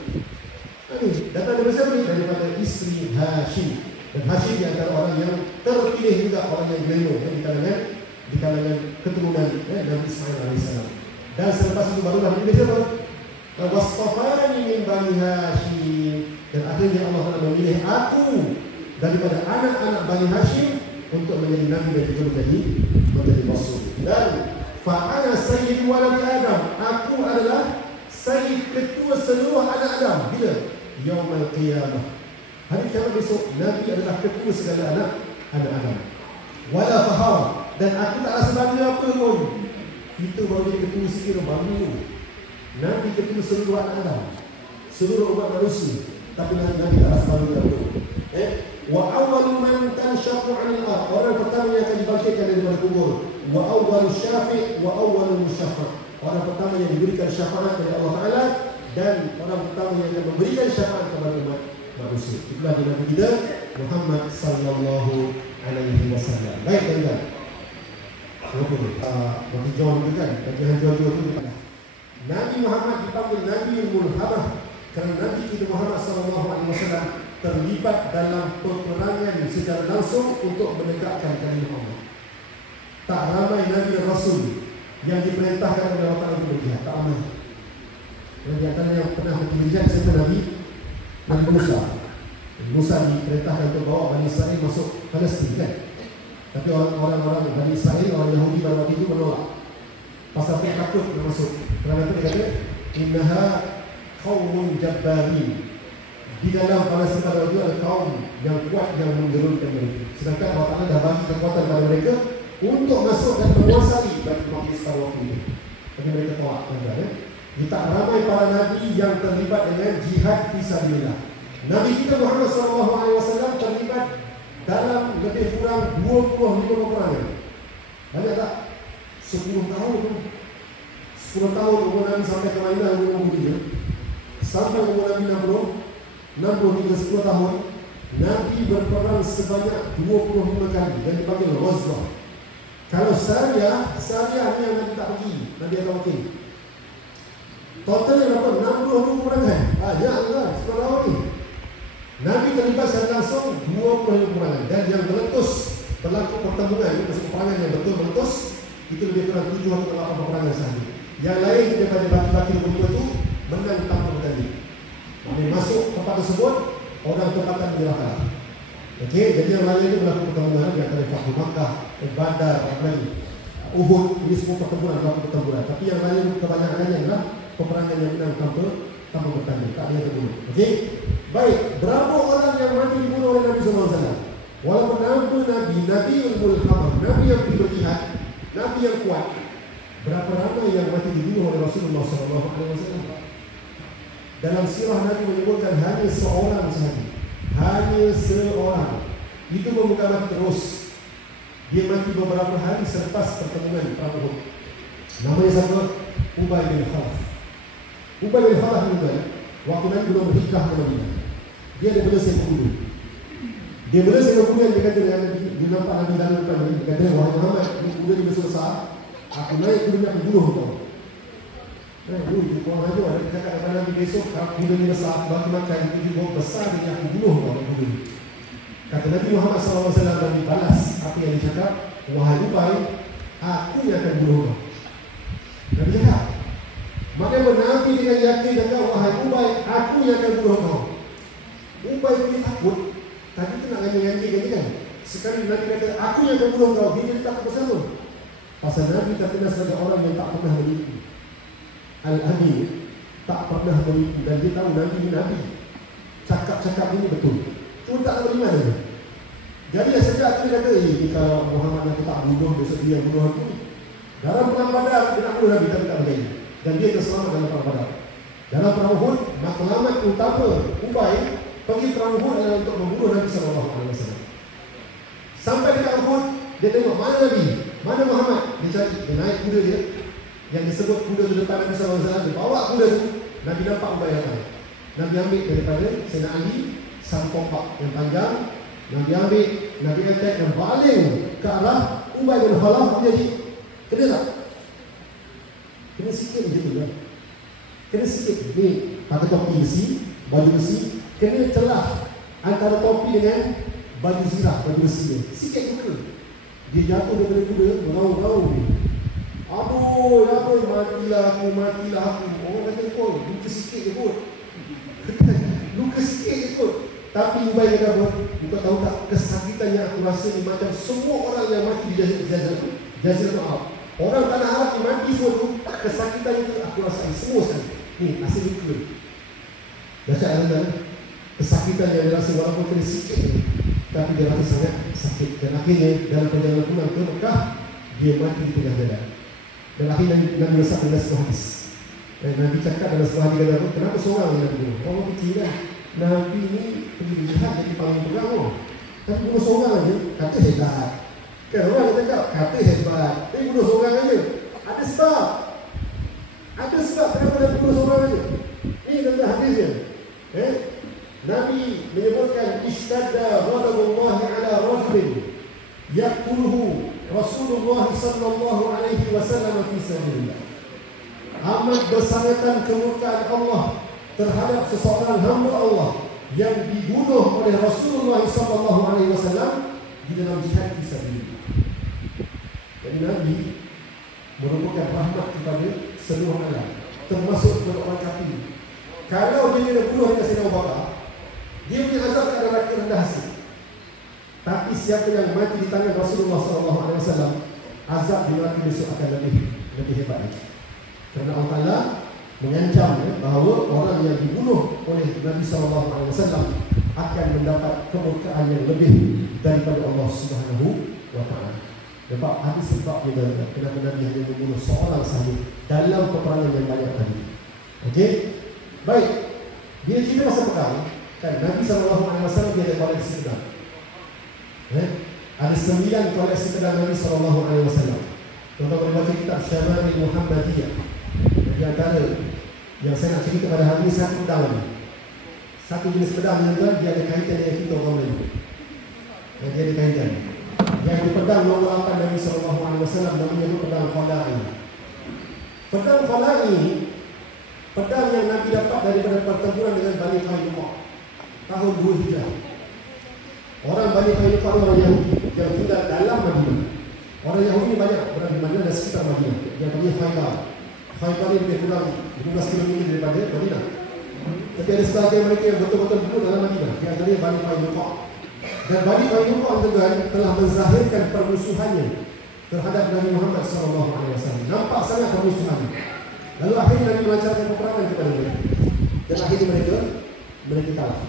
Datang dari siapa ni? Daripada isteri Hashim. Dan Hashim di antara orang yang terpilih juga, orang yang glamour di kalangan keturunan Nabi Ismail AS. Dan selepas itu barulah dipilih siapa? Wasfafani min Bani Hashim. Dan akhirnya Allah memilih aku daripada anak-anak Bani Hashim untuk menjadi Nabi dan juga menjadi Rasul. Dan fa'ana sayyid waladi Adam, aku adalah sayyid, ketua seluruh anak Adam. Bila? Yaumul Qiyamah, hari kiamat besok, Nabi adalah ketua segala anak Adam. Wala fahar, dan aku tak rasa bangga apa pun. Kita baru jadi ketua sikit, bangga. Nabi ketua seluruh anak Adam, seluruh umat manusia. Tapi Nabi tak rasa bangga apa pun. Wa awwalu man tanshaqqu 'anil ardh, orang pertama yang akan dibangkitkan daripada kubur wa awwal syafi' wa awwal musyafa'. Orang pertama yang diberikan syafaat oleh Allah Taala dan orang pertama yang akan memberikan syafaat kepada umat manusia. Itulah Nabi kita Muhammad sallallahu alaihi wasallam. Baik tuan-tuan. Bagi John itu kan, bagi John itu kan. Nabi Muhammad dipanggil Nabi Mulhamah kerana Nabi kita Muhammad sallallahu alaihi wasallam terlibat dalam peperangan secara langsung untuk menegakkan kalimah Allah. Tak ramai Nabi dan Rasul yang diperintahkan oleh Allah Ta'ala untuk berjihad, tak ramai. Dan di antara yang pernah berjihad serta Nabi Musa. Musa diperintahkan untuk bawa Bani Israel masuk Palestin kan. Tapi orang-orang Bani Israel, orang Yahudi pada waktu itu menolak. Pasal dia takut masuk. Kerana itu dia kata, innaha qaumun jabbarin. Di dalam Palestin pada waktu itu ada kaum yang kuat yang menggerunkan mereka. Sedangkan Allah Ta'ala dah bagi kekuatan pada mereka untuk masuk dan menguasai Baitul Maqdis pada waktu itu. Tapi mereka tolak tuan-tuan ya. Tak ramai para nabi yang terlibat dengan jihad fisabilillah. Nabi kita Muhammad SAW terlibat dalam lebih kurang 25 peperangan. Banyak tak? 10 tahun. 10 tahun umur Nabi sampai ke Madinah umur 3. Sampai umur Nabi 60 hingga 10 tahun. Nabi berperang sebanyak 25 kali dan dipanggil Ghazwah. Kalau Sariyah ni yang Nabi tak pergi, Nabi akan wakil. Totalnya dapat 60 peperangan. Banyak 10 tahun ni. Nabi terlibat secara langsung 20 peperangan. Dan yang meletus berlaku pertempuran, itu peperangan yang betul meletus, itu lebih kurang 7 atau 8 peperangan sahaja. Yang lain daripada baki-baki betul itu menang tanpa bertanding. Maksudnya masuk tempat tersebut, orang tempatan menyerahkan. Okey, jadi yang lain itu berlaku pertempuran di antara Fathu Makkah, Badar, Uhud, ini semua pertempuran, berlaku pertempuran. Tapi yang lain kebanyakannya adalah peperangan yang menang tanpa bertanding, tak ada yang terbunuh. Okey, baik. Berapa orang yang mati dibunuh oleh Nabi SAW? Walaupun Nabi Mulhamah, Nabi yang berjihad, Nabi yang kuat. Berapa ramai yang mati dibunuh oleh Rasulullah SAW? Dalam sirah Nabi menyebutkan hanya seorang sahaja. Hanya seorang. Itu pun bukan mati terus. Dia mati beberapa hari selepas pertemuan perang Uhud. Namanya siapa? Ubay bin Khalaf. Ubay bin Khalaf juga waktu Nabi belum berhijrah ke Madinah. Dia ada bela seekor kuda. Dia bela seekor kuda, dia kata dia nampak Nabi dalam depan dia. Dia kata, wahai Muhammad, ini kuda ni besar. Aku naik kuda ni, aku bunuh kau. Itu korang aja ada cakap kepada Nabi besok, kalau kuda ni besar, aku bagi makan, kuda ni besar, dia aku bunuh kau dengan kuda ni. Kata Nabi Muhammad SAW dan dibalas apa yang dicakap, wahai Ubay, aku yang akan bunuh kau. Nabi cakap, maka Nabi dengan yakin kata, wahai Ubay, aku yang akan bunuh kau. Ubay punya takut. Tadi tu nak ganti-ganti kan. Sekali Nabi kata, aku yang akan bunuh kau. Dia tak bersama. Pasal Nabi terkenal sebagai orang yang tak pernah menipu. Al-Amin, tak pernah menipu. Dan dia tahu Nabi ni Nabi. Cakap-cakap ini betul. Cuma tak tahu di mana. Jadi sejak dia kata, ini kalau Muhammad aku tak bunuh, besok dia bunuh aku. Dalam perang Badar, dia nak bunuh Nabi tapi tak boleh. Dan dia terselamat dalam perang Badar. Dalam perang Uhud, matlamat utama Ubay pergi perang Uhud adalah untuk membunuh Nabi SAW. Sampai dekat Uhud, dia tengok mana Nabi, mana Muhammad. Dia cari, dia naik kuda dia, yang disebut kuda di depan Nabi SAW. Dia bawa kuda tu, Nabi nampak Ubay yang lain. Nabi ambil daripada Sayyidina Ali sang pompak yang panjang. Nabi ambil, Nabi attack dan baling ke arah Ubay bin Khalaf. Jadi kena tak? Kena sikit macam tu kan? Kena sikit. Ni pakai topi besi, baju besi, kena celah antara topi dengan baju zirah, baju besi dia. Sikit juga. Dia jatuh daripada kuda, berau-rau dia. Aduh, matilah aku. Orang kata kau, luka sikit je kot. Luka sikit je kot. Tapi Ubay kata apa? Bukan tahu tak, kesakitan yang aku rasa ni macam semua orang yang mati di Jazirah Arab. Orang tanah Arab yang mati semua tu, kesakitan itu aku rasain semua sekali. Ni, hasil luka. Dahsyat kan? Kesakitan yang dia rasa walaupun kena sikit ni, tapi dia rasa sangat sakit. Dan akhirnya dalam perjalanan pulang ke Mekah, dia mati di tengah jalan. Dan akhirnya Nabi resap dengan sebuah hadis. Dan Nabi cakap dalam sebuah hadis kata, kenapa seorang yang Nabi bunuh? Orang kecil kan? Nabi ni pergi berjihad jadi paling pegang. Tapi bunuh seorang aja, kata hebat. Kan orang kata kata hebat, tapi bunuh seorang aja. Ada sebab. Ada sebab kenapa dia bunuh seorang aja. Ini tentang hadisnya. Nabi menyebutkan ishtadda ghadabullahi ala rajulin yaqtuluhu Rasulullah sallallahu alaihi wasallam fi sabilillah. Amat bersangatan kemurkaan Allah terhadap seseorang hamba Allah yang dibunuh oleh Rasulullah sallallahu alaihi wasallam di dalam jihad fi sabilillah. Jadi Nabi merupakan rahmat kepada seluruh alam, termasuk kepada orang kafir. Kalau dia tidak bunuh dengan Sayyidina Abu Bakar, dia punya azab tak ada lagi rendah hasil. Tapi siapa yang mati di tangan Rasulullah SAW, azab di neraka besok akan lebih hebat lagi. Kerana Allah Ta'ala mengancam bahawa orang yang dibunuh oleh Nabi SAW akan mendapat kemurkaan yang lebih daripada Allah Subhanahu wa Ta'ala. Nampak ada sebab dia kenapa Nabi hanya membunuh seorang sahaja dalam peperangan yang banyak tadi. Okey? Baik. Bila cerita pasal perang, kan Nabi SAW dia ada koleksi pedang. Ada 9 koleksi pedang Nabi SAW. Tuan-tuan boleh baca kitab Syama'il Muhammadiyah. Di antara yang saya nak cerita pada hari ini, satu pedang lagi. Satu jenis pedang yang dia ada kaitan dengan kita orang lain. Dia ada kaitan. Yang di pedang nomor 8 Nabi SAW namanya pedang Khala'i. Pedang Khala'i, pedang yang Nabi dapat daripada pertempuran dengan Bani Qainuqa tahun 2 Hijrah. Orang Bani Qainuqa orang Yahudi yang tinggal dalam Madinah. Orang Yahudi banyak berada di Madinah dan sekitar Madinah. Yang panggil Khaybar. Khaybar ini lebih kurang 15 km daripada Madinah. Tapi ada sebahagian mereka yang betul-betul duduk dalam Madinah. Di antaranya Bani Qainuqa. Dan Bani Qainuqa telah menzahirkan permusuhannya terhadap Nabi Muhammad SAW. Nampak sangat permusuhannya. Lalu akhirnya Nabi melancarkan peperangan kepada mereka. Dan akhirnya mereka kalah.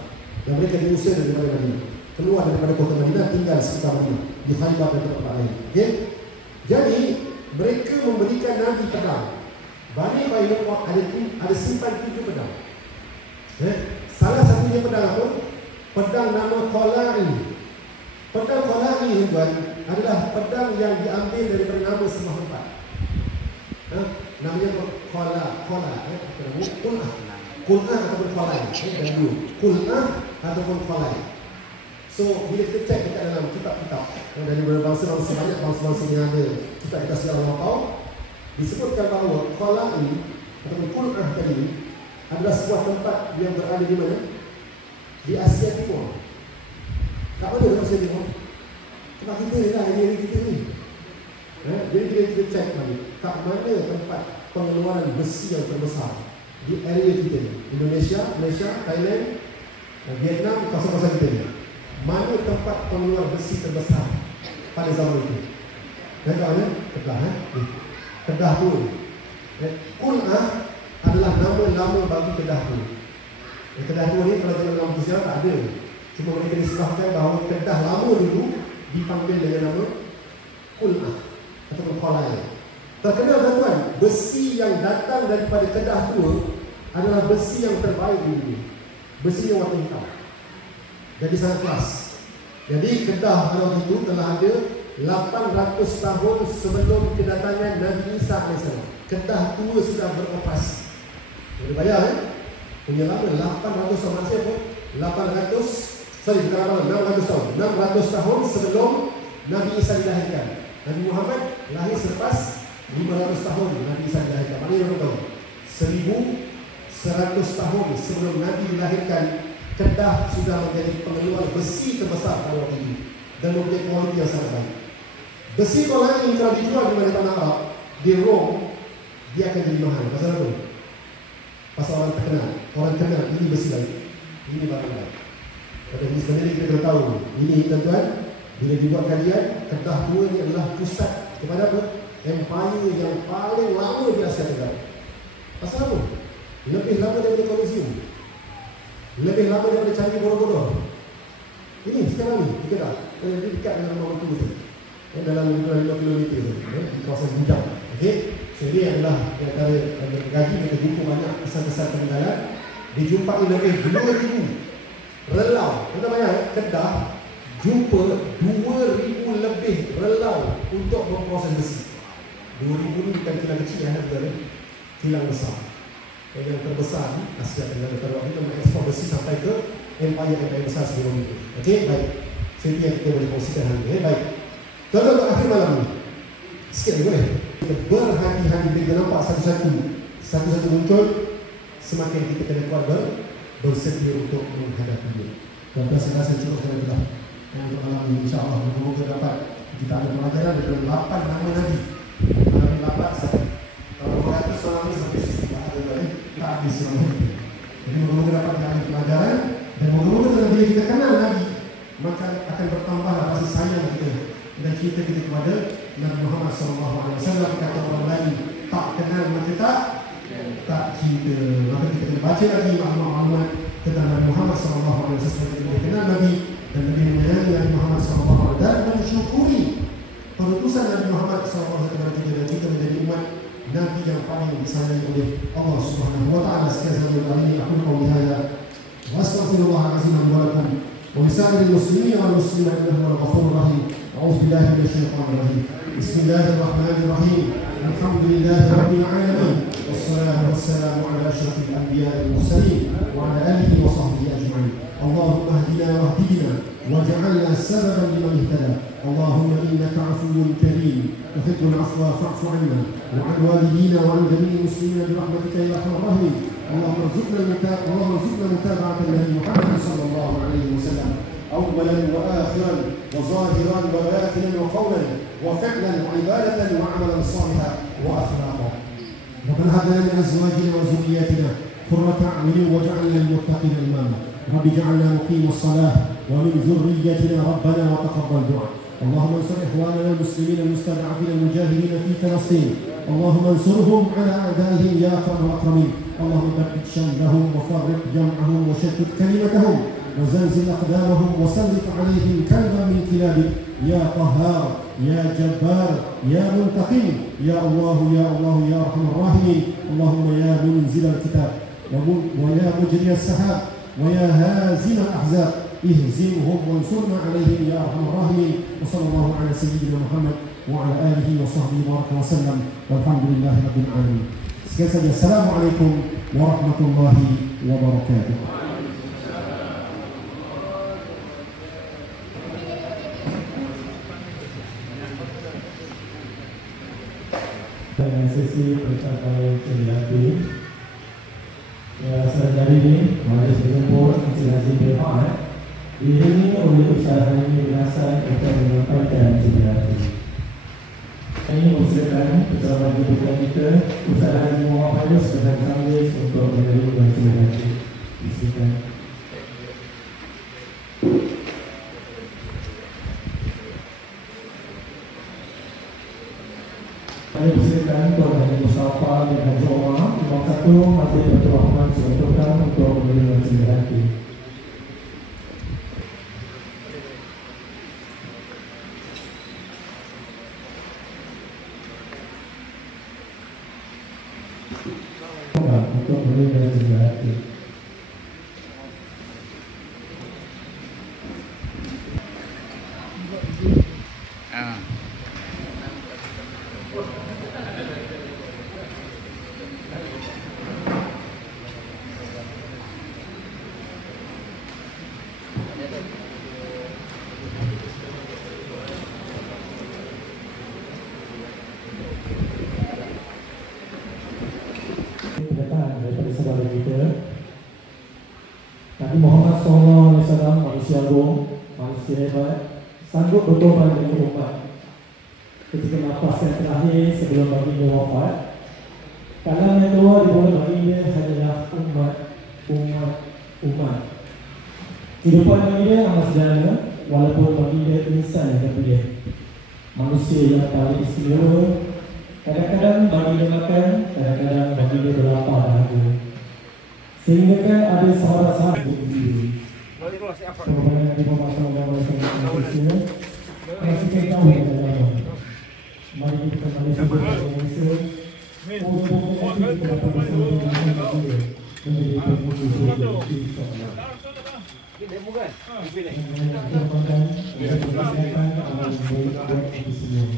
Dan mereka diusir daripada Madinah, keluar daripada kota Madinah, tinggal sekitar Madinah, di Khaybar dan tempat lain. Okay? Jadi mereka memberikan Nabi pedang. Bani Qainuqa ada simpan 7 pedang. Salah satunya pedang apa? Pedang nama Khala'i. Pedang Khala'i adalah pedang yang diambil daripada nama sebuah tempat. Namanya Qul'ah ataupun Khala'i. Qul'ah ataupun Khala'i. So bila kita cek dekat dalam kitab-kitab dari berbangsa-bangsa, banyak bangsa-bangsa yang ada kitab-kitab sejarah lokal, disebutkan bahawa Khala'i ataupun Qul'ah tadi adalah sebuah tempat yang berada di mana? Di Asia Timur. Kat mana di Asia Timur? Tempat kita ni lah, ini kita ni. Jadi kita cek lagi, kat mana tempat pengeluaran besi yang terbesar di area kita ni? Indonesia, Malaysia, Thailand, Vietnam, kawasan-kawasan kita ni. Mana tempat pengeluaran besi terbesar pada zaman itu? Dan kat mana? Kedah. Kedah tu. Qul'ah adalah nama lama bagi Kedah tu. Kedah tu ni kalau dalam nama sejarah tak ada. Cuma mereka disebutkan bahawa Kedah lama dulu dipanggil dengan nama Qul'ah ataupun Khala'i. Terkenal tuan-tuan, besi yang datang daripada Kedah tu adalah besi yang terbaik di dunia. Besi yang warna hitam. Jadi sangat keras. Jadi Kedah pada waktu itu telah ada 800 tahun sebelum kedatangan Nabi Isa AS. Kedah tua sudah beroperasi. Boleh bayar punya lama 800 tahun masih pun 600 tahun. 600 tahun sebelum Nabi Isa dilahirkan. Nabi Muhammad lahir selepas 500 tahun Nabi Isa dilahirkan. Mana yang tahu? 1100 tahun sebelum Nabi dilahirkan, Kedah sudah menjadi pengeluar besi terbesar pada waktu itu dan mempunyai kualiti yang sangat baik. Besi Khala'i kalau dijual di mana tanah Arab, di Rom, dia akan jadi mahal. Pasal apa? Pasal orang terkenal. Orang kenal ini besi baik, ini barang baik. Pada ini sebenarnya kita kena tahu, ini tuan-tuan, bila dibuat kajian, Kedah tua ini adalah pusat kepada apa? Empire yang paling lama di Asia Tenggara. Pasal apa? Lebih lama daripada Colosseum, lebih lama daripada Candi Borobudur. Ini sekarang ni di Kedah, di dekat dengan rumah itu dalam 5 km di kawasan Bujang. Okey, so ini adalah antara gaji kita jumpa banyak kesan-kesan peninggalan. Dijumpai lebih 2,000 relau. Kita bayar Kedah jumpa 2,000 lebih relau untuk memproses besi. 2,000 ni bukan kilang kecil yang ada, kilang besar. Yang terbesar ni Asia Tenggara Terluar kita mengekspor besi sampai ke empire besar sebelum itu. Okey, baik. Saya yang kita boleh kongsikan hari ini. Baik. Tuan-tuan, akhir malam ni sikit lagi boleh. Kita berhati-hati bila nampak satu-satu muncul, semakin kita kena kuat bersedia untuk menghadapi dia. Tuan-tuan, saya cukup sekali itulah untuk malam ini. InsyaAllah moga dapat kita ada pelajaran dari 8 nama Nabi. Nabi 8 satu. Kalau 200 orang ni sampai sisi tak ada lagi, tak habis semua. Jadi moga-moga dapat ambil pelajaran dan moga-moga dalam bila kita kenal Nabi, maka akan bertambahlah rasa sayang kita dan cinta kita kepada Nabi Muhammad SAW. Kata orang lain tak kenal maka tak cinta. Maka kita kena baca lagi maklumat tentang Nabi Muhammad SAW sesuai dengan kenal Nabi dan lebih menyayangi Nabi Muhammad SAW dan mensyukuri perutusan Nabi Muhammad SAW kepada kita dan kita menjadi umat Nabi yang paling disayangi oleh Allah Subhanahu wa taala. Sekian sahaja ini aku qauli hadza wa astaghfirullahalazim wa lakum wa lisa'il muslimin wal muslimat innahu ghafurur rahim. A'udzu billahi minasyaitonir rajim. Bismillahirrahmanirrahim. Alhamdulillahi rabbil alamin. Wassalatu wassalamu ala asyrafil anbiya'i wal mursalin wa ala alihi wa sahbihi ajma'in. Allahumma ihdina wahdina waj'alna sababan liman ihtada. Allahumma innaka 'afuwwun karim tuhibbul 'afwa fa'fu 'anna wa 'an walidina wa 'an jami'il muslimin bi rahmatika ya arhamar rahimin. Allahumma arzuqna mutaba'atan nabi Muhammad sallallahu alaihi wasallam awwalan wa akhiran wa zahiran wa batinan wa qawlan wa fi'lan wa ibadatan wa 'amalan salihan wa akhlaqan. Rabbana hab lana min azwajina wa dhurriyyatina qurrata a'yunin waj'alna lil muttaqina imama. Rabbi ij'alna muqimas salah wa min dhurriyyatina rabbana wa taqabbal du'a. اللهم انصر إخواننا المسلمين المستضعفين المجاهدين في فلسطين. اللهم انصرهم على أعدائهم يا أكرم الأكرمين. اللهم ثبت شملهم وفرق جمعهم وشتت كلمتهم وزلزل أقدامهم وسلط عليهم كلبا من كلابك يا قهار يا جبار يا منتقم يا الله يا الله يا أرحم الراحمين. اللهم يا منزل الكتاب ويا مجري السحاب ويا هازم الأحزاب اهزمهم وانصرنا عليهم يا أرحم الراحمين. وصلى الله على سيدنا محمد وعلى آله وصحبه وسلم والحمد لله رب العالمين. Sekian saja. Assalamualaikum warahmatullahi wabarakatuh. Dengan sesi percakapan Cendiyati sedari ini Majlis Berkumpul Encik Nazim bin Ahmad diiringi oleh Ustaz Haji bin Hasan untuk menyampaikan Cendiyati. Ini mempersilakan pejabat jemputan kita Ustaz Haji Muhammad Faiz sedang sambil untuk menerima Cendiyati. Silakan. Saya persilakan Tuan Haji Mustafa bin Haji Omar Imam 1 Masjid Baitur Rahman Surabaya untuk menerima Cendiyati. Untuk menerima Cendiyati. Daripada saudara kita Nabi Muhammad SAW, manusia agung, manusia hebat, sanggup berkorban demi umat ketika nafas yang terakhir sebelum baginda wafat. Kalam yang kedua dimulai baginda adalah umat. Kehidupan baginda amat sederhana, walaupun baginda insan yang terpilih, manusia yang paling istimewa. Kadang-kadang baginda makan, kadang-kadang baginda berlapar dahaga. Sehingga kan ada sahabat-sahabat sebenarnya di bawah masyarakat Malaysia masih kita tahu yang dalam. Mari kita kembali sebuah Malaysia untuk kita dapat bersama dengan baginda menjadi penghulu surga insyaAllah. Kita bukan? Ya, kebanyakan amal buat itu semua.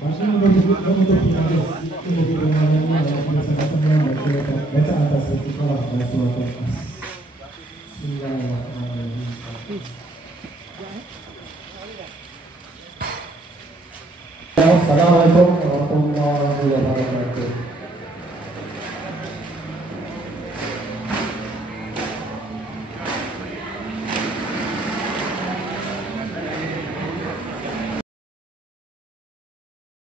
Masa nomor 2 untuk finalis.